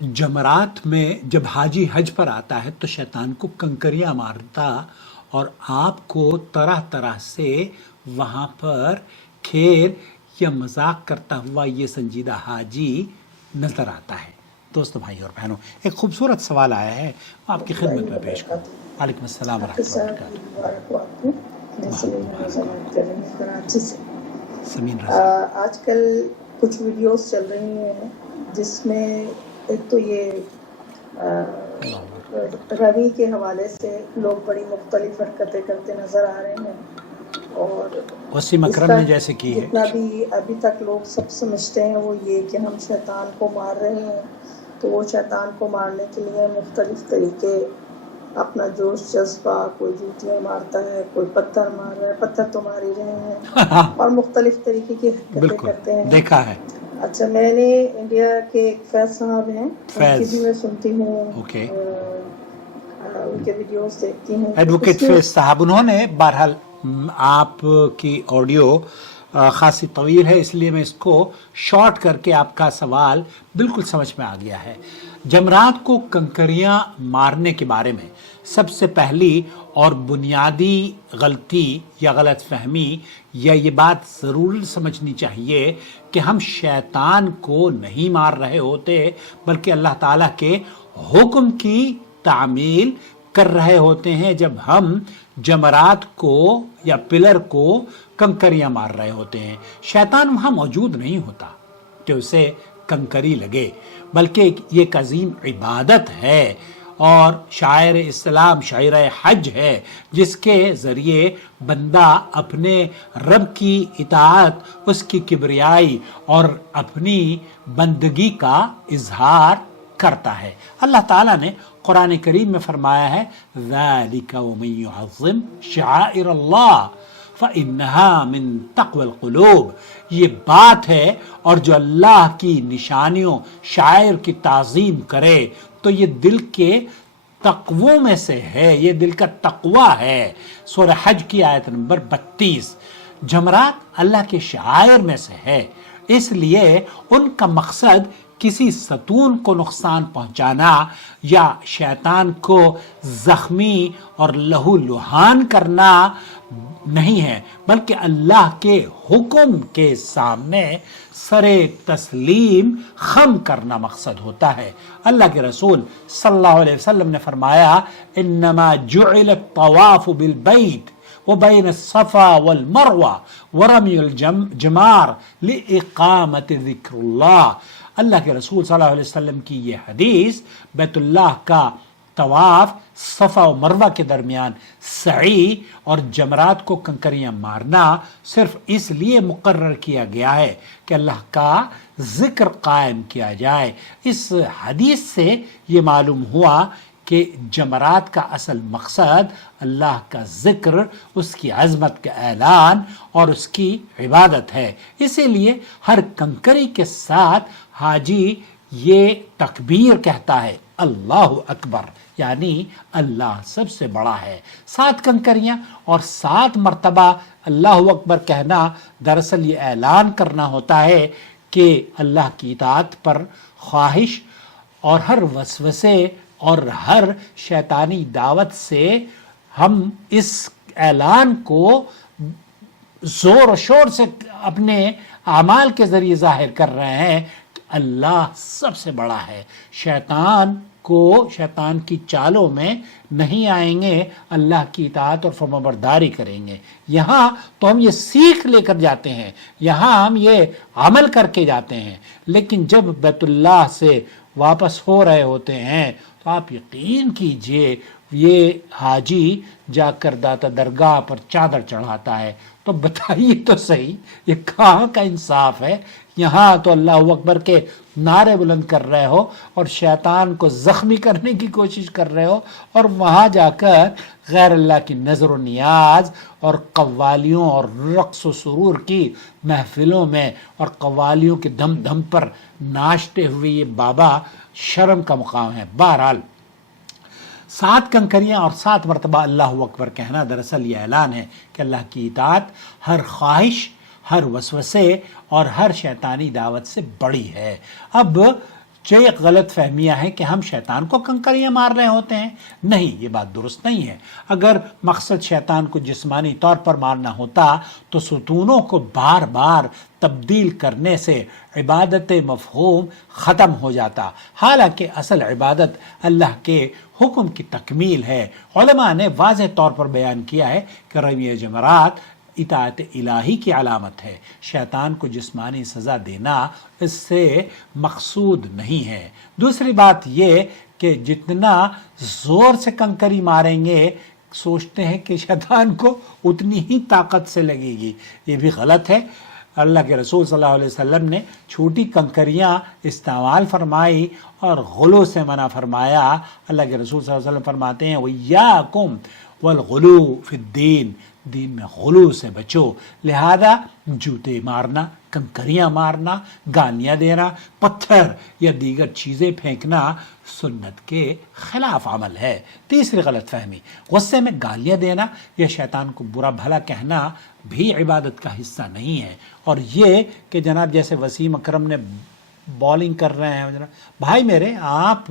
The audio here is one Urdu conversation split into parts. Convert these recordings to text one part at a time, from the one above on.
جمرات میں جب حاجی حج پر آتا ہے تو شیطان کو کنکریاں مارتا اور آپ کو طرح طرح سے وہاں پر کھیل یا مذاق کرتا ہوا یہ سنجیدہ حاجی نظر آتا ہے۔ دوستو، بھائی اور بہنوں، ایک خوبصورت سوال آیا ہے، میں آپ کی خدمت میں پیش کروں۔ وعلیکم السلام ورحمۃ اللہ وبرکاتہ۔ کراچی سے سمین رضا، آج کل کچھ ویڈیوز چل رہی ہیں جس میں ایک تو یہ روی کے حوالے سے لوگ بڑی مختلف حرکتیں کرتے نظر آ رہے ہیں، اور وسیم اس اکرم کا نے جیسے کی ہے، جتنا بھی ابھی تک لوگ سب سمجھتے ہیں وہ یہ کہ ہم شیطان کو مار رہے ہیں، تو وہ شیطان کو مارنے کے لیے مختلف طریقے اپنا جوش جذبہ، کوئی جوتیاں مارتا ہے، کوئی پتھر مار رہا ہے، پتھر تو مار ہی رہے ہیں، اور مختلف طریقے کی حرکتیں بالکل کرتے ہیں۔ دیکھا ہے۔ اچھا، میں نے انڈیا کے ایک فیض صاحب ہیں، ان کی فیض، بھی میں سنتی ہوں، اوکے، ان کے ویڈیوز دیکھتی ہوں۔ ایڈوکیٹ اس میں فیض صاحب، انہوں نے بہرحال آپ کی آڈیو خاصی طویل ہے، اس لیے میں اس کو شارٹ کر کے آپ کا سوال بالکل سمجھ میں آ گیا ہے۔ جمرات کو کنکریاں مارنے کے بارے میں سب سے پہلی اور بنیادی غلطی یا غلط فہمی یا یہ بات ضرور سمجھنی چاہیے کہ ہم شیطان کو نہیں مار رہے ہوتے، بلکہ اللہ تعالیٰ کے حکم کی تعمیل کر رہے ہوتے ہیں جب ہم جمرات کو یا پلر کو کنکریاں مار رہے ہوتے ہیں۔ شیطان وہاں موجود نہیں ہوتا کہ اسے کنکری لگے، بلکہ یہ ایک عظیم عبادت ہے اور شاعر اسلام شاعر حج ہے جس کے ذریعے بندہ اپنے رب کی اطاعت، اس کی کبریائی اور اپنی بندگی کا اظہار کرتا ہے۔ اللہ تعالیٰ نے قرآن کریم میں فرمایا ہے ذَلِكَ وَمَن يُعَظِّمْ شَعَائِرَ اللَّهِ فَإِنَّهَا مِن تَقْوَى الْقُلُوبِ، یہ بات ہے، اور جو اللہ کی نشانیوں شاعر کی تعظیم کرے تو یہ دل کے تقووں میں سے ہے، یہ دل کا تقوی ہے۔ سورہ حج کی آیت نمبر 32۔ جمرات اللہ کے شعائر میں سے ہے، اس لیے ان کا مقصد کسی ستون کو نقصان پہنچانا یا شیطان کو زخمی اور لہو لہان کرنا نہیں ہے، بلکہ اللہ کے حکم کے سامنے سر تسلیم خم کرنا مقصد ہوتا ہے۔ اللہ کے رسول صلی اللہ علیہ وسلم نے فرمایا انما جعل الطواف بالبیت وبین الصفا والمروہ ورمی الجمار لإقامت ذکر اللہ۔ اللہ کے رسول صلی اللہ علیہ وسلم کی یہ حدیث بیت اللہ کا طواف، صفا و مروہ کے درمیان سعی اور جمرات کو کنکریاں مارنا صرف اس لیے مقرر کیا گیا ہے کہ اللہ کا ذکر قائم کیا جائے۔ اس حدیث سے یہ معلوم ہوا کہ جمرات کا اصل مقصد اللہ کا ذکر، اس کی عظمت کا اعلان اور اس کی عبادت ہے۔ اسی لیے ہر کنکری کے ساتھ حاجی یہ تکبیر کہتا ہے اللہ اکبر، یعنی اللہ سب سے بڑا ہے۔ 7 کنکریاں اور 7 مرتبہ اللہ اکبر کہنا دراصل یہ اعلان کرنا ہوتا ہے کہ اللہ کی اطاعت پر خواہش اور ہر وسوسے اور ہر شیطانی دعوت سے ہم اس اعلان کو زور و شور سے اپنے اعمال کے ذریعے ظاہر کر رہے ہیں کہ اللہ سب سے بڑا ہے۔ شیطان کی چالوں میں نہیں آئیں گے، اللہ کی اطاعت اور فرمانبرداری کریں گے۔ یہاں تو ہم یہ سیکھ لے کر جاتے ہیں، یہاں ہم یہ عمل کر کے جاتے ہیں، لیکن جب بیت اللہ سے واپس ہو رہے ہوتے ہیں تو آپ یقین کیجئے یہ حاجی جا کر داتا درگاہ پر چادر چڑھاتا ہے۔ تو بتائیے تو صحیح، یہ کہاں کا انصاف ہے؟ یہاں تو اللہ اکبر کے نعرے بلند کر رہے ہو اور شیطان کو زخمی کرنے کی کوشش کر رہے ہو، اور وہاں جا کر غیر اللہ کی نظر و نیاز اور قوالیوں اور رقص و سرور کی محفلوں میں اور قوالیوں کے دم دم پر ناچتے ہوئے یہ بابا شرم کا مقام ہے۔ بہرحال 7 کنکریاں اور 7 مرتبہ اللہ اکبر کہنا دراصل یہ اعلان ہے کہ اللہ کی اطاعت ہر خواہش، ہر وسوسے اور ہر شیطانی دعوت سے بڑی ہے۔ اب جو ایک غلط فہمیاں ہیں کہ ہم شیطان کو کنکریاں مار رہے ہوتے ہیں، نہیں، یہ بات درست نہیں ہے۔ اگر مقصد شیطان کو جسمانی طور پر مارنا ہوتا تو ستونوں کو بار بار تبدیل کرنے سے عبادت مفہوم ختم ہو جاتا، حالانکہ اصل عبادت اللہ کے حکم کی تکمیل ہے۔ علماء نے واضح طور پر بیان کیا ہے کہ رمی جمرات اطاعت الہی کی علامت ہے، شیطان کو جسمانی سزا دینا اس سے مقصود نہیں ہے۔ دوسری بات یہ کہ جتنا زور سے کنکری ماریں گے سوچتے ہیں کہ شیطان کو اتنی ہی طاقت سے لگے گی، یہ بھی غلط ہے۔ اللہ کے رسول صلی اللہ علیہ وسلم نے چھوٹی کنکریاں استعمال فرمائی اور غلو سے منع فرمایا۔ اللہ کے رسول صلی اللہ علیہ وسلم فرماتے ہیں وَإِيَّاكُمْ وَالْغُلُوَ فِي الدِّينِ، دین میں غلو سے بچو، لہذا جوتے مارنا، کنکریاں مارنا، گالیاں دینا، پتھر یا دیگر چیزیں پھینکنا سنت کے خلاف عمل ہے۔ تیسری غلط فہمی، غصے میں گالیاں دینا یا شیطان کو برا بھلا کہنا بھی عبادت کا حصہ نہیں ہے۔ اور یہ کہ جناب جیسے وسیم اکرم نے بالنگ کر رہے ہیں، بھائی میرے آپ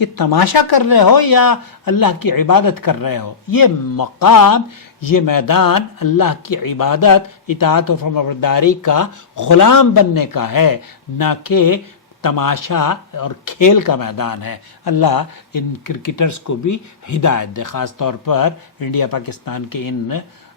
یہ تماشا کر رہے ہو یا اللہ کی عبادت کر رہے ہو؟ یہ مقام، یہ میدان اللہ کی عبادت، اطاعت و فرمانبرداری کا غلام بننے کا ہے، نہ کہ تماشا اور کھیل کا میدان ہے۔ اللہ ان کرکٹرز کو بھی ہدایت دے، خاص طور پر انڈیا پاکستان کے ان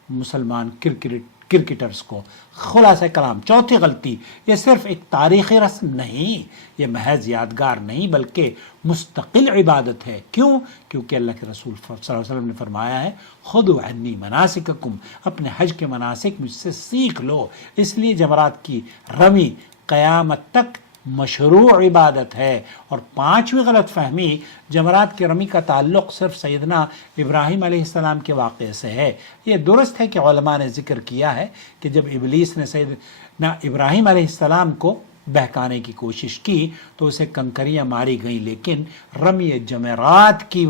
مسلمان کرکٹرز کو۔ خلاصہ کلام، چوتھی غلطی، یہ صرف ایک تاریخی رسم نہیں، یہ محض یادگار نہیں بلکہ مستقل عبادت ہے۔ کیوں؟ کیونکہ اللہ کے رسول صلی اللہ علیہ وسلم نے فرمایا ہے خذوا عنی مناسککم، اپنے حج کے مناسک مجھ سے سیکھ لو۔ اس لیے جمرات کی رمی قیامت تک مشروع عبادت ہے۔ اور پانچویں غلط فہمی، جمرات کی رمی کا تعلق صرف سیدنا ابراہیم علیہ السلام کے واقعے سے ہے۔ یہ درست ہے کہ علماء نے ذکر کیا ہے کہ جب ابلیس نے سیدنا ابراہیم علیہ السلام کو بہکانے کی کوشش کی تو اسے کنکریاں ماری گئیں، لیکن رمی جمرات کی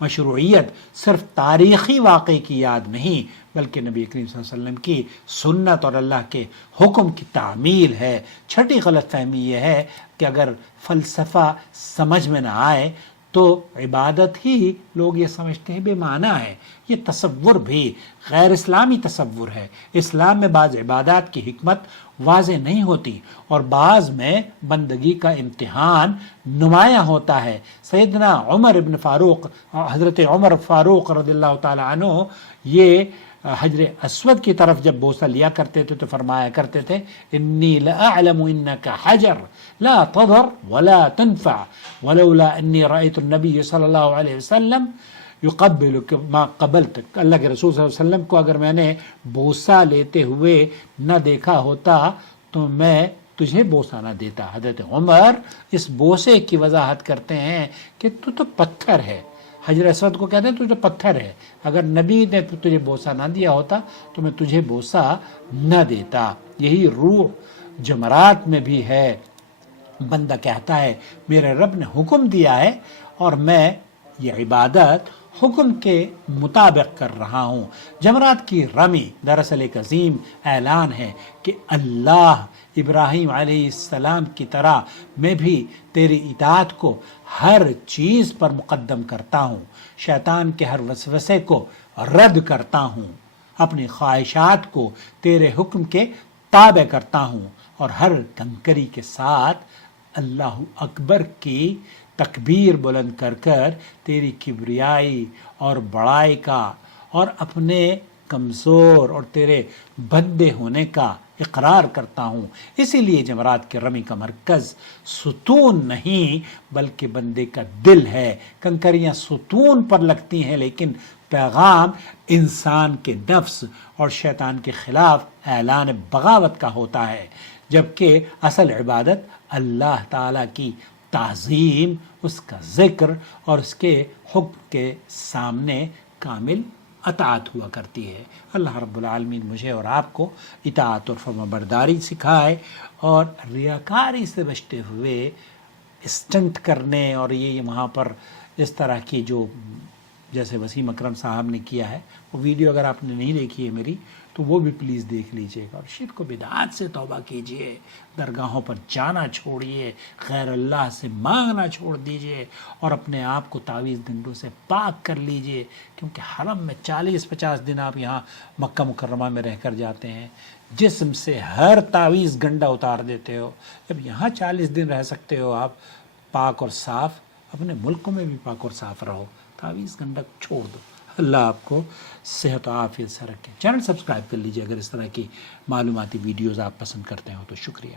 مشروعیت صرف تاریخی واقعے کی یاد نہیں بلکہ نبی کریم صلی اللہ علیہ وسلم کی سنت اور اللہ کے حکم کی تعمیل ہے۔ چھٹی غلط فہمی یہ ہے کہ اگر فلسفہ سمجھ میں نہ آئے تو عبادت ہی لوگ یہ سمجھتے ہیں بے معنی ہے۔ یہ تصور بھی غیر اسلامی تصور ہے۔ اسلام میں بعض عبادات کی حکمت واضح نہیں ہوتی اور بعض میں بندگی کا امتحان نمایاں ہوتا ہے۔ سیدنا عمر ابن فاروق، حضرت عمر فاروق رضی اللہ تعالی عنہ، یہ حجر اسود کی طرف جب بوسہ لیا کرتے تھے تو فرمایا کرتے تھے انی لاعلم انک حجر لا تضر ولا تنفع ولولا انی رأیت النبی صلی اللہ علیہ وسلم یقبلک ما قبلتک۔ اللہ کے رسول صلی اللہ علیہ وسلم کو اگر میں نے بوسہ لیتے ہوئے نہ دیکھا ہوتا تو میں تجھے بوسہ نہ دیتا۔ حضرت عمر اس بوسے کی وضاحت کرتے ہیں کہ تو پتھر ہے، حجر اسود کو کہتے ہیں تو جو پتھر ہے، اگر نبی نے تجھے بوسہ نہ دیا ہوتا تو میں تجھے بوسہ نہ دیتا۔ یہی روح جمرات میں بھی ہے۔ بندہ کہتا ہے میرے رب نے حکم دیا ہے اور میں یہ عبادت حکم کے مطابق کر رہا ہوں۔ جمرات کی رمی دراصل ایک عظیم اعلان ہے کہ اللہ ابراہیم علیہ السلام کی طرح میں بھی تیری اطاعت کو ہر چیز پر مقدم کرتا ہوں، شیطان کے ہر وسوسے کو رد کرتا ہوں، اپنی خواہشات کو تیرے حکم کے تابع کرتا ہوں اور ہر کنکری کے ساتھ اللہ اکبر کی تکبیر بلند کر کر تیری کبریائی اور بڑائی کا اور اپنے کمزور اور تیرے بندے ہونے کا اقرار کرتا ہوں۔ اسی لیے جمرات کے رمی کا مرکز ستون نہیں بلکہ بندے کا دل ہے۔ کنکریاں ستون پر لگتی ہیں لیکن پیغام انسان کے نفس اور شیطان کے خلاف اعلان بغاوت کا ہوتا ہے، جبکہ اصل عبادت اللہ تعالیٰ کی تعظیم، اس کا ذکر اور اس کے حکم کے سامنے کامل اطاعت ہوا کرتی ہے۔ اللہ رب العالمین مجھے اور آپ کو اطاعت اور فرمانبرداری سکھائے اور ریاکاری سے بچتے ہوئے اسٹنٹ کرنے اور یہ وہاں پر اس طرح کی جو جیسے وسیم اکرم صاحب نے کیا ہے، وہ ویڈیو اگر آپ نے نہیں دیکھی ہے میری تو وہ بھی پلیز دیکھ لیجئے گا. اور شرک و بدعات سے توبہ کیجئے, درگاہوں پر جانا چھوڑیے, غیر اللہ سے مانگنا چھوڑ دیجئے, اور اپنے آپ کو تعویذ گنڈوں سے پاک کر لیجئے, کیونکہ حرم میں 40-50 دن آپ یہاں مکہ مکرمہ میں رہ کر جاتے ہیں, جسم سے ہر تعویذ گنڈا اتار دیتے ہو. جب یہاں 40 دن رہ سکتے ہو آپ پاک اور صاف, اپنے ملکوں میں بھی پاک اور صاف رہو, تعویذ گنڈا چھوڑ دو. اللہ آپ کو صحت و عافیت سے رکھے. چینل سبسکرائب کر لیجئے اگر اس طرح کی معلوماتی ویڈیوز آپ پسند کرتے ہو تو. شکریہ.